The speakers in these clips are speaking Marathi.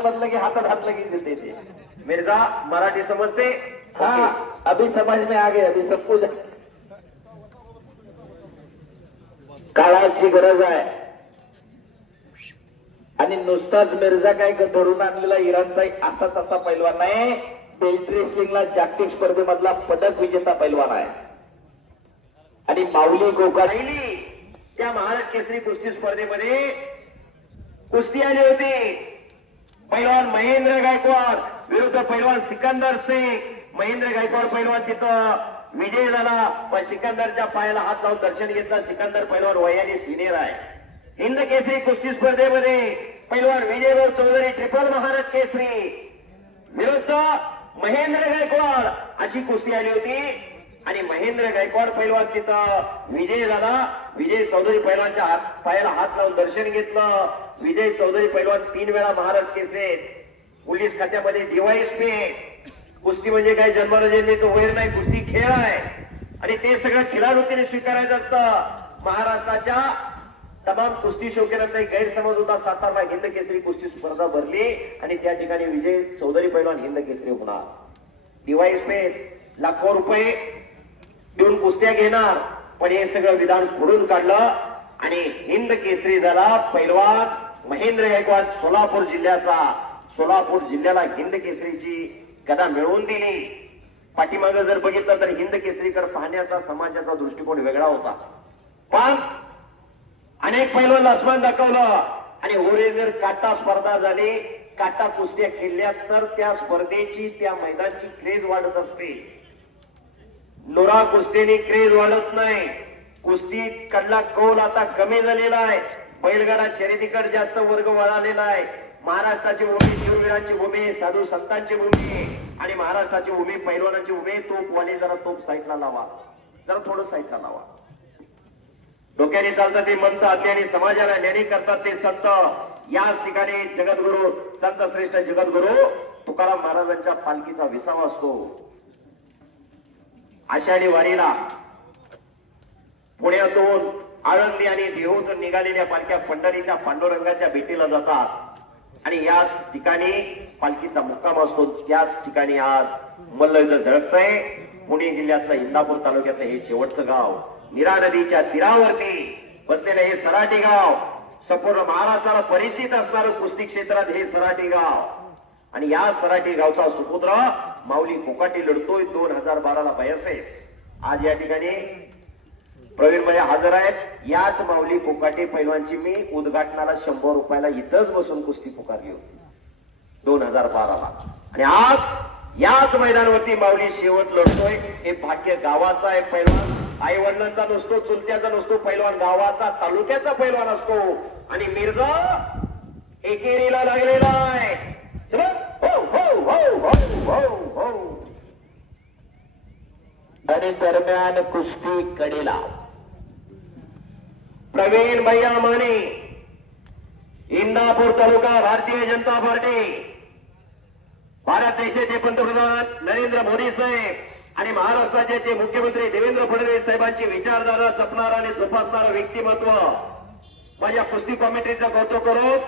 मतलब की हातात हात लगेच देते थे। मिर्जा मराठी समजते? हाँ अभी समझ में आ गए, अभी सब कुछ काळाची गरज आहे। आणि नुसताच मिर्झा काय धरून आणलेला इराणचा असा तसा पैलवान नाही, बेल्ट रेसलिंगला जागतिक स्पर्धेमधला पदक विजेता पैलवान आहे। आणि माऊली गोकाळ पहिली त्या महाराष्ट्र केसरी कुस्ती स्पर्धेमध्ये कुस्ती आली होती। पैलवान महेंद्र गायकवाड विरुद्ध पैलवान सिकंदर शेख। महेंद्र गायकवाड पैलवान तिथं विजय झाला, पण सिकंदरच्या पायाला हात लावून दर्शन घेतला। सिकंदर पैलवान वयाने सिनियर आहे। हिंद केसरी कुस्ती स्पर्धेमध्ये पैलवान विजयभाऊ चौधरी ट्रिपल महाराष्ट्र केसरी विरुद्ध महेंद्र गायकवाड अशी कुस्ती आली होती। आणि महेंद्र गायकवाड पैलवान तिथं विजय झाला। विजय चौधरी पैलवानच्या पायाला हात लावून दर्शन घेतलं। विजय चौधरी पैलवान 3 वेळा महाराष्ट्र केसरी, पोलीस खात्यामध्ये डीवायएसपी। कुस्ती म्हणजे काय जन्मरजन्मीचं वैर नाही, कुस्ती खेळ आहे आणि ते सगळं खिलाडूतीने स्वीकारायचं असतं। महाराष्ट्राच्या तमाम कुस्ती शौकीनांचा एक गैरसमज होता। सातारा हिंद केसरी कुस्ती स्पर्धा भरली आणि त्या ठिकाणी विजय चौधरी पैलवान हिंद केसरी होणार। डीवायएसपी लाखो रुपये देऊन कुस्त्या घेणार, पण हे सगळं विधान फोडून काढलं आणि हिंद केसरी झाला पैलवान महेंद्र गायकवाड सोलापूर जिल्ह्याचा। सोलापूर जिल्ह्याला हिंद केसरीची गदा मिळवून दिली। पाठीमागं जर बघितलं तर हिंद केसरीकडे पाहण्याचा समाजाचा दृष्टिकोन वेगळा होता, पण अनेक पैलवान आसमान दाखवलं आणि ओरे जर काटा स्पर्धा झाली, काटा कुस्त्या खेळल्या तर त्या स्पर्धेची त्या मैदानाची क्रेज वाढत असते। लोरा कुस्तीने क्रेज वाढत नाही। कुस्तीत कडला कौल आता कमी झालेला आहे। बैलगाडा शर्यतीकडे जास्त वर्ग वळालेला आहे। महाराष्ट्राची भूमी शूरवीरांची भूमी, साधू संतांची भूमी आणि महाराष्ट्राची भूमी पैलवानांची भूमी। तोपवाले जरा तोप साईडला लावा, जरा थोडं साईडला लावा। डोक्याने चालतात ते मंत आज्ञा आणि समाजाला न्यारी करतात ते संत। याच ठिकाणी जगद्गुरु संत श्रेष्ठ जगद्गुरु तुकाराम महाराजांच्या पालखीचा विसावा असतो। आषाढी वारीला पुण्यातून आळंदी आणि देहूतून निघालेल्या पालख्या पंढरीच्या पांडुरंगाच्या भेटीला जातात आणि याच ठिकाणी पालखीचा मुक्काम असतो। त्याच ठिकाणी आज मल्लयुद्ध झळकतंय। पुणे जिल्ह्यातलं इंदापूर तालुक्यातलं हे शेवटचं गाव, नीरा नदीच्या तीरावरती बसलेलं हे सराटी गाव, संपूर्ण महाराष्ट्राला परिचित असणारं कुस्ती क्षेत्रात हे सराटी गाव। आणि या सराटी गावचा सुपुत्र माऊली कोकाटे लढतोय 2012ला बयस आहे। आज या ठिकाणी प्रवीण भाई हजर आहेत। याच माऊली कोकाटे पैलवानची मी उद्घाटनाला 100 रुपयाला इथंच बसून कुस्ती पुकारली होती 2012ला। आणि आज याच मैदानावरती माऊली शेवट लढतोय। हे भाग्य गावाचा आहे पैलवान, आई वडिलांचा नसतो, चुलत्याचा नसतो, पैलवान गावाचा तालुक्याचा पैलवान असतो। आणि मिर्झा एकेरीला लागलेला आहे। हो हो हो हो हो हो। आणि दरम्यान कुस्ती कडेला प्रवीण भैया माने, इंदापूर तालुका, भारतीय जनता पार्टी, भारत देशाचे पंतप्रधान नरेंद्र मोदी साहेब आणि महाराष्ट्राचे मुख्यमंत्री देवेंद्र फडणवीस साहेबांची विचारधारा जपणारा आणि जोपासणारा व्यक्तिमत्व माझ्या कुस्ती कमिटीचं कौतुक करून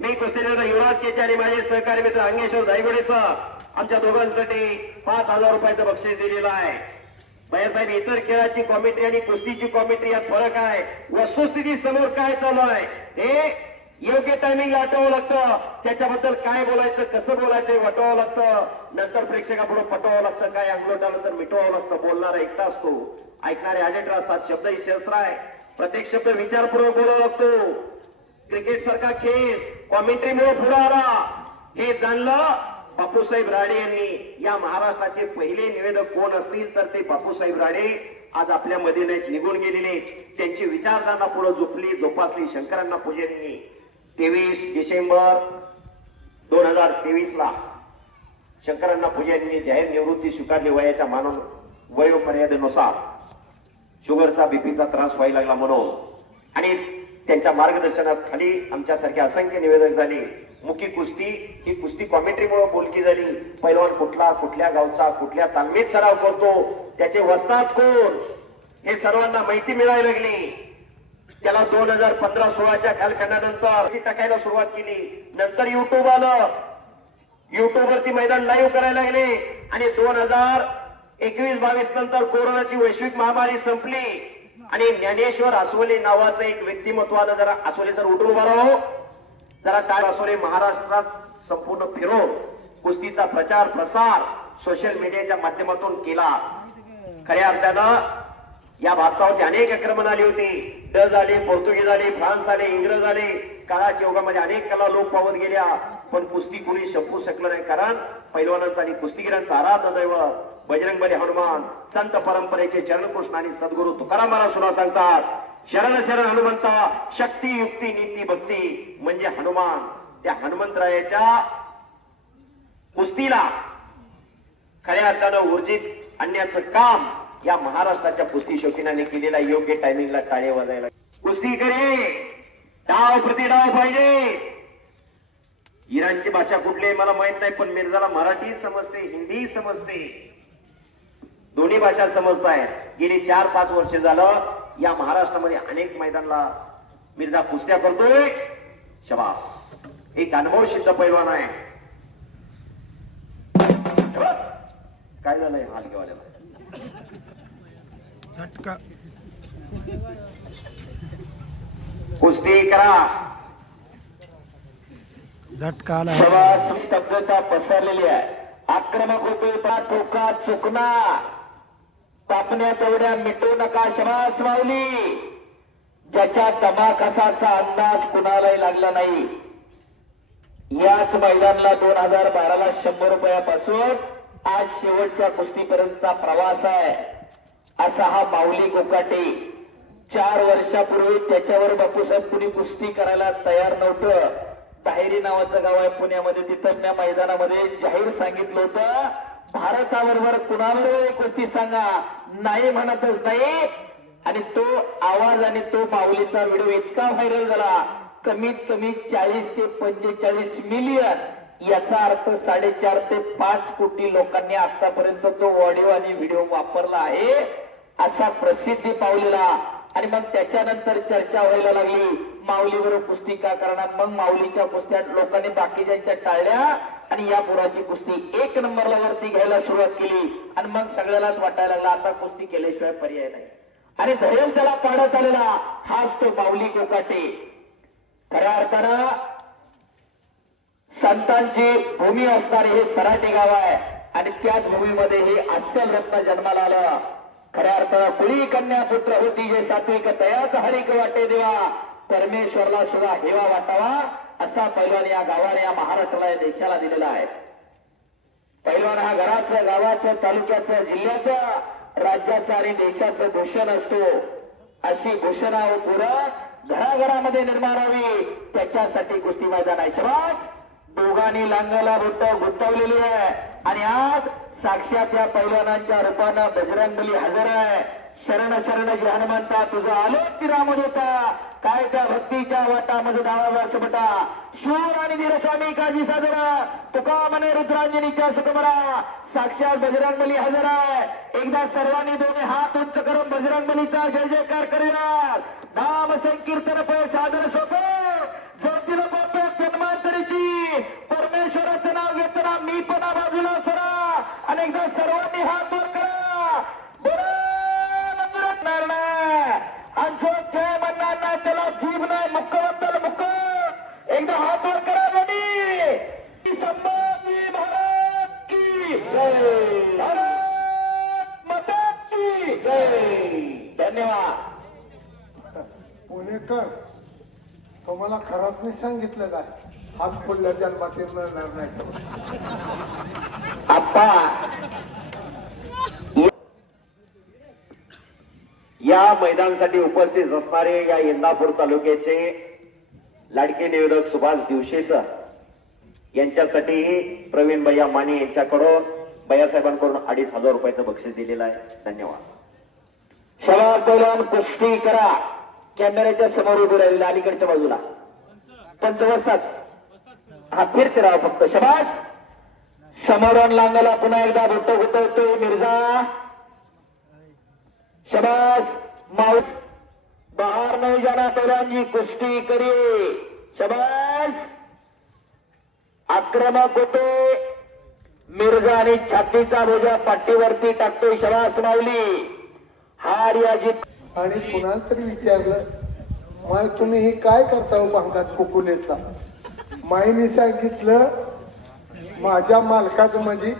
मी कुस्तीनगर युवराज केचे आणि माझे सहकारी मित्र अंगेश्वर दायगुडे सर आमच्या दोघांसाठी 5000 रुपयाचं बक्षीस दिलेलं आहे। भैयासाहेब, इतर खेळाची कॉमिटी आणि कुस्तीची कॉमिटी यात फरक आहे। वस्तुस्थिती समोर काय चालू आहे हे योग्य टायमिंग आठवावं लागतं। त्याच्याबद्दल काय बोलायचं, कसं बोलायचं वाटवावं लागतं। नंतर प्रेक्षकापुढे पटवावं लागतं। काय अंगलोट आलं तर मिटवावं लागतं। बोलणारा एकटा असतो, ऐकणारे अनेक असतात। शब्द ही शस्त्र आहे, प्रत्येक शब्द विचारपूर्वक बोलावा लागतो। क्रिकेट सारखा खेळ कॉमेंट्रीमुळे पुढे आला हे जाणलं बापूसाहेब राणे यांनी। या महाराष्ट्राचे पहिले निवेदक कोण असतील तर ते बापूसाहेब राणे आज आपल्या मध्ये निघून गेलेले। त्यांची विचारधारणा पुढे जोपली, जोपासली शंकरांना पूजननी। 23 डिसेंबर 2023ला शंकरांना पूजननी जाहीर निवृत्ती स्वीकारली वयाच्या वयोमर्यादेनुसार। शुगरचा बीपीचा त्रास व्हायला लागला म्हणून आणि त्यांच्या मार्गदर्शनाखाली आमच्यासारखे असंख्य निवेदक झाले। मुख्य कुस्ती ही कुस्ती कॉमेंट्रीमुळे बोलकी झाली। पैलवान कुठला, कुठल्या गावचा, कुठल्या तालमीत सराव करतो, त्याचे वस्ताद कोण हे सर्वांना माहिती मिळायला लागली। त्याला 2015-16च्या कालखंडानंतर टाकायला सुरुवात केली। नंतर युट्यूब आलं, युट्यूब वरती मैदान लाईव्ह करायला लागले आणि 2021-22 नंतर कोरोनाची वैश्विक महामारी संपली आणि ज्ञानेश्वर आसोले नावाचं एक व्यक्तिमत्व आलं. जरा आसोले सर उठून उभा राहो. जरा काय आसोले महाराष्ट्रात संपूर्ण फिरून कुस्तीचा प्रचार प्रसार सोशल मीडियाच्या माध्यमातून केला. खऱ्या अर्थानं या भारतावरती अनेक आक्रमण आली होती. डच आले, पोर्तुगीज आले, फ्रान्स आले, इंग्रज आले. काळाच्या योगामध्ये अनेक कला लोप पावत गेल्या, पण कुस्ती कुणी संपू शकलं नाही. कारण पैलवानांचा आणि कुस्तीगिरांचा आराध्य दैवत बजरंगबली हनुमान संत परंपरेचे चरणकृष्ण आणि सद्गुरू तुकाराम महाराज सुद्धा सांगतात, शरण शरण हनुमंता, शक्ती युक्ती नीती भक्ती म्हणजे हनुमान. त्या हनुमंतरायाच्या कुस्तीला खऱ्या अर्थानं ऊर्जित आणण्याचं काम या महाराष्ट्राच्या कुस्ती शौकीनाने केलेला. योग्य टायमिंगला टाळे वाजायला कुस्ती करे, डाव प्रतिडाव पाहिजे. इराणची भाषा कुठली आहे मला माहित नाही, पण मिर्झाला मराठी समजते, हिंदी समजते, दोन्ही भाषा समजताय. गेली 4-5 वर्ष झालं या महाराष्ट्रामध्ये अनेक मैदानाला मिर्झा कुस्त्या करतोय. शबास, एक अनुभव सिद्ध पैलवान आहे. काय झालंय हालगेवाल्याला? झटका कुस्ती करा. झटका आला. शबास, स्तब्धता पसरलेली आहे. आक्रमक होतोय, टोका चुकना, तापण्या तेवढ्या मिटू नका. शबास माऊली, ज्याच्या दमाकसाचा अंदाज कुणालाही लागला नाही. याच मैदानाला 2012ला 100 रुपयापासून आज शेवटच्या कुस्तीपर्यंतचा प्रवास आहे. असा हा माऊली कोकाटे. 4 वर्षापूर्वी त्याच्यावर बापूसाहेब कुणी कुस्ती करायला तयार नव्हतं. ताहेरी नावाचं गाव आहे पुण्यामध्ये, तिथं त्या मैदानामध्ये जाहीर सांगितलं होतं, भारताबरोबर कुणाबरोबर कुस्ती सांगा, नाही म्हणतच नाही. आणि तो आवाज आणि तो माऊलीचा व्हिडिओ इतका व्हायरल झाला, कमीत कमी 40 ते 45 मिलियन, याचा अर्थ 4.5 ते 5 कोटी लोकांनी आतापर्यंत तो ऑडिओ आणि व्हिडिओ वापरला आहे. असा प्रसिद्धी पावलेला. आणि मग त्याच्यानंतर चर्चा व्हायला लागली, माऊलीबरोबर कुस्ती का करणार. मग माऊलीच्या कुस्त्या लोकांनी बाकीच्यांच्या टाळल्या आणि या पोराची कुस्ती 1 नंबरला वरती घ्यायला सुरुवात केली. आणि मग सगळ्यालाच वाटायला लागला आता कुस्ती केल्याशिवाय पर्याय नाही. आणि धैर्य त्याला पाडत आलेला हाच तो माऊली कोकाटे. खऱ्या अर्थानं संतांची भूमी असणारे हे सराटे गाव आहे आणि त्याच भूमीमध्ये हे अस्सल रत्न जन्माला आलं. खऱ्या अर्थानं कुळी कन्या पुत्र होती जे सात्विक तयाच हरिक वाटे देवा, परमेश्वरला सुद्धा हेवा वाटावा असा पैलवान या गावाने, या महाराष्ट्राला, या देशाला दिलेला आहे. पैलवान हा घराचं, गावाचं, तालुक्याचं, जिल्ह्याचं, राज्याचं आणि देशाचं भूषण असतो. अशी भूषणा व पुरं घराघरामध्ये निर्माण व्हावी त्याच्यासाठी कुस्ती मैदान आहे. शबास, दोघांनी लांगाला बोट गुंतवलेली आहे आणि आज साक्षात या पैलवानांच्या रूपानं बजरंगबली हजर आहे. शरण शरण जी हनुमंता तुझा आलोक रामद होता, काय त्या भक्तीच्या वाटामध्ये डावा वर्ष बटा, शूर आणि धीरस्वामी काजी साजरा, तुका मने रुद्रांजनीच्या सुकमरा, साक्षात बजरंगबली हजर आहे. एकदा सर्वांनी दोन्ही हात उंच करून बजरंगबलीचा जय जयकार करूया. नाम संकीर्तन पै सादर सोपे ज्योतीला पाहतो जन्मांतरीची, परमेश्वराचं नाव घेताना मी पण बाजूला सरा. अनेकदा सर्वांनी हात वर करा, आमचं जय म्हणणार नाही, त्याला जीभ नाही, मुक्कबद्दल मुक्क. एकदा हात वर करा बनी. संभाजी महाराज की जय, भारत माता की जय. धन्यवाद. पुणेकर, तुम्हाला खरंच नाही सांगितलं काय, हात पुढल्या जन्मात येणार नाही. आप्पा, या मैदानासाठी उपस्थित असणारे या इंदापूर तालुक्याचे लाडके निवेदक सुभाष दिवशे सर यांच्यासाठी प्रवीण भैया माने यांच्याकडून भैयासाहेबांकडून 2,500 रुपयाचं बक्षीस दिलेलं आहे. धन्यवाद. शबास पैलवान, कुस्ती करा. कॅमेऱ्याच्या समोर उभे राहिलेल्या अलीकडच्या बाजूला पंचवस्तात हा फिरते राहा फक्त. शबास, समोरून लांगाला पुन्हा एकदा बोट गुंतवतोय मिर्झा. शबास, माउस बाहर नहीं जाना, पैलवान कुस्ती करिए. शबास, आक्रमक होते मिर्झा आणि छातीचा बोजा पाठीवरती टाकतोय शबास माऊली. हार या जीत आणि कुणाला तरी विचारलं मग तुम्ही हे काय करता हो भांगात कुकुलेचा. माईने सांगितलं माझ्या मालकाचं म्हणजे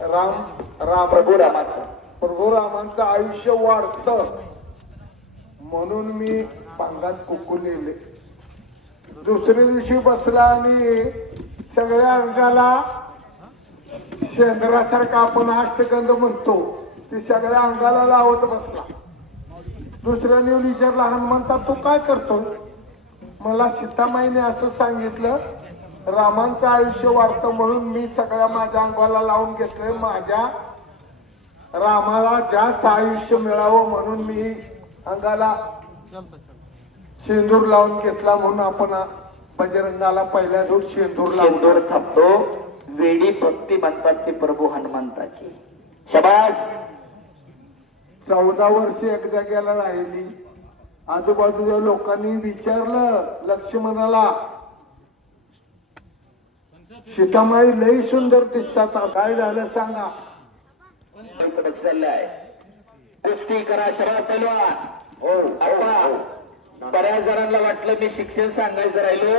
प्रभू रामाचा. प्रभू रामांचं आयुष्य वाढतं म्हणून मी भांगात कुकुलेले. दुसऱ्या दिवशी बसला आणि सगळ्या अंगाला शेंदरासारखा आपण अष्टगंध म्हणतो ते सगळ्या अंगाला लावत बसला. दुसऱ्याने विचारला हनुमंता तू काय करतो. मला सीतामाईने असं सांगितलं रामांचं आयुष्य वाढतं म्हणून मी सगळ्या माझ्या अंगाला लावून घेतलंय. माझ्या रामाला जास्त आयुष्य मिळावं म्हणून मी अंगाला शेंदूर लावून घेतला म्हणून आपण बजरंगाला पहिल्या दूर शेंदूर शेंदूर लावून थापतो. वेडी भक्ती म्हणतात ते प्रभू हनुमंताची. शबास. 14 वर्ष एक जागेला राहिली. आजूबाजूच्या लोकांनी विचारलं लक्ष्मणाला सीतामाई लई सुंदर दिसतात काय झालं सांगा. चाललाय कुस्ती करा शबास पैलवान. आता बऱ्याच जणांना वाटलं मी शिक्षण सांगायचं राहिलो.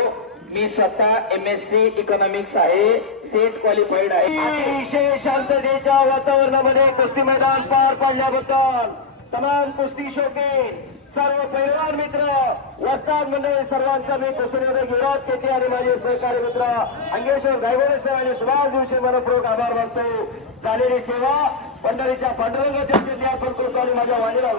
मी स्वतः MSc इकॉनॉमिक्स आहे. सेट क्वालिफाईड आहे. अतिशय शांततेच्या वातावरणामध्ये कुस्ती मैदान पार पाडल्याबद्दल तमाम कुस्ती शौकीन सर्व पैलवान मित्र वस्ताद मंडळी सर्वांचा मी कुस्तीमध्ये विरोध केचे आणि माझे सहकारी मित्र अंगेश्वर गायगोडे सर आणि सुभाष दिवशी मनपूर्वक आभार मानतो. झालेली सेवा पंढरीच्या पांडुरंगाच्या जिल्ह्यात करतो आणि माझ्या वाणीला